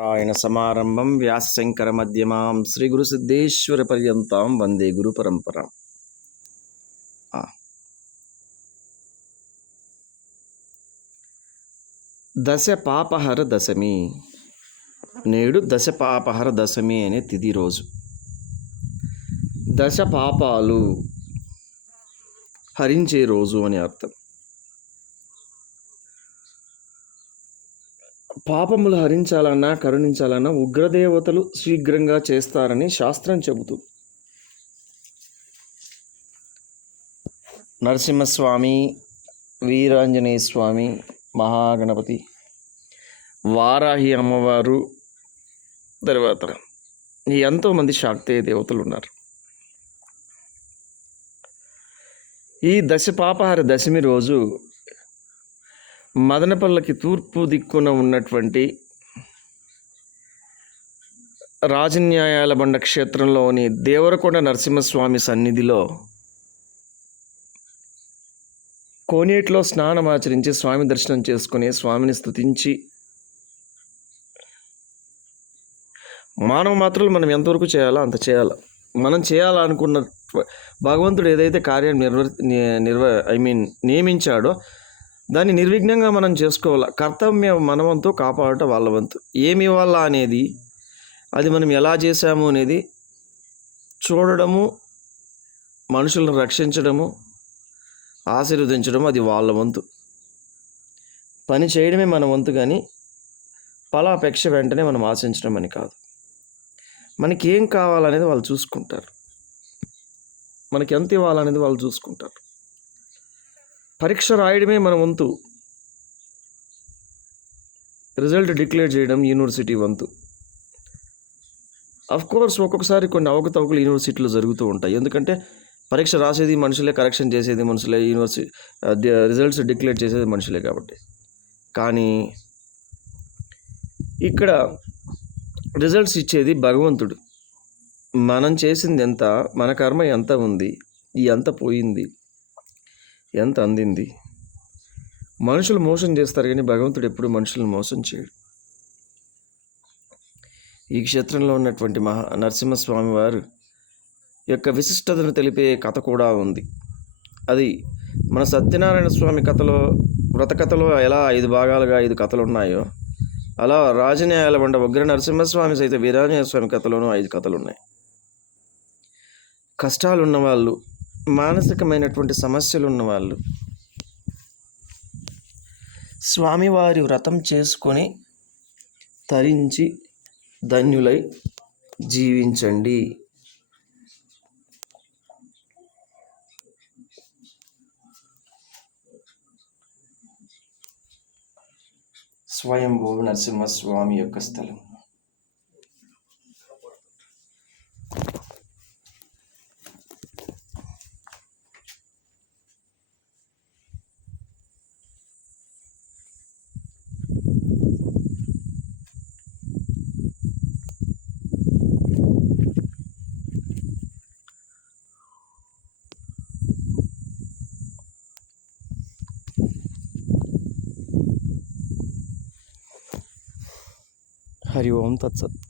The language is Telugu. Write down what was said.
నారాయణ సమారంభం వ్యాసశంకర మధ్యమాం శ్రీ గురు సిద్ధేశ్వర పర్యంతం వందే గురు పరంపర ఆ. దశ పాపహర దశమి నేడు దశ పాపహర దశమి అనే తిథి రోజు. దశ పాపాలు హరించే రోజు అని అర్థం. పాపములు హరించాలన్నా కరుణించాలన్నా ఉగ్రదేవతలు శీఘ్రంగా చేస్తారని శాస్త్రం చెబుతుంది నరసింహస్వామి వీరాంజనేయ స్వామి మహాగణపతి వారాహి అమ్మవారు తర్వాత ఎంతోమంది శాక్తేయ దేవతలు ఉన్నారు. ఈ దశ పాపహార దశమి రోజు మదనపల్లకి తూర్పు దిక్కున ఉన్నటువంటి రాజన్యాయాల బండ క్షేత్రంలోని దేవరకొండ నరసింహస్వామి సన్నిధిలో కోనేటిలో స్నానం ఆచరించి స్వామి దర్శనం చేసుకుని స్వామిని స్తుతించి మానవ మాత్రలు మనం ఎంతవరకు చేయాలో అంత చేయాలి. మనం చేయాలనుకున్న భగవంతుడు ఏదైతే కార్యం నిర్వ నిర్వ ఐ మీన్ నియమించాడో దాన్ని నిర్విఘ్నంగా మనం చేసుకోవాలి? కర్తవ్యం మన వంతు కాపాడటం వాళ్ళ వంతు. ఏమి ఇవ్వాలా అనేది అది మనం ఎలా చేశాము అనేది చూడడము మనుషులను రక్షించడము ఆశీర్వదించడం అది వాళ్ళ వంతు. పని చేయడమే మన వంతు కానీ ఫలాపేక్ష వెంటనే మనం ఆశించడం అని కాదు. మనకి ఏం కావాలనేది వాళ్ళు చూసుకుంటారు. మనకి ఎంత ఇవ్వాలనేది వాళ్ళు చూసుకుంటారు. పరీక్ష రాయడమే మన వంతు. రిజల్ట్ డిక్లేర్ చేయడం యూనివర్సిటీ వంతు. అఫ్ కోర్స్ ఒక్కొక్కసారి కొన్ని అవకతవకలు యూనివర్సిటీలో జరుగుతూ ఉంటాయి. ఎందుకంటే పరీక్ష రాసేది మనుషులే కరెక్షన్ చేసేది మనుషులే యూనివర్సిటీ రిజల్ట్స్ డిక్లేర్ చేసేది మనుషులే కాబట్టి. కానీ ఇక్కడ రిజల్ట్స్ ఇచ్చేది భగవంతుడు. మనం చేసింది ఎంత మన కర్మ ఎంత ఉంది ఈ ఎంత పోయింది ఎంత అందింది? మనుషులు మోసం చేస్తారు కానీ భగవంతుడు ఎప్పుడు మనుషులను మోసం చేయడు. ఈ క్షేత్రంలో ఉన్నటువంటి మహా నరసింహస్వామి వారు యొక్క విశిష్టతను తెలిపే కథ కూడా ఉంది. అది మన సత్యనారాయణ స్వామి కథలో వ్రత కథలో ఎలా ఐదు భాగాలుగా ఐదు కథలు ఉన్నాయో అలా రాజన్యాయాల వంట ఉగ్ర నరసింహస్వామి సైతం వీరాంజనేయ స్వామి కథలోనూ ఐదు కథలు ఉన్నాయి కష్టాలు ఉన్నవాళ్ళు మానసికమైనటువంటి సమస్యలు ఉన్నవాళ్ళు స్వామివారి వ్రతం చేసుకొని తరించి ధన్యులై జీవించండి. స్వయంభూ నరసింహస్వామి యొక్క స్థలం. हरि ओम तत्सत्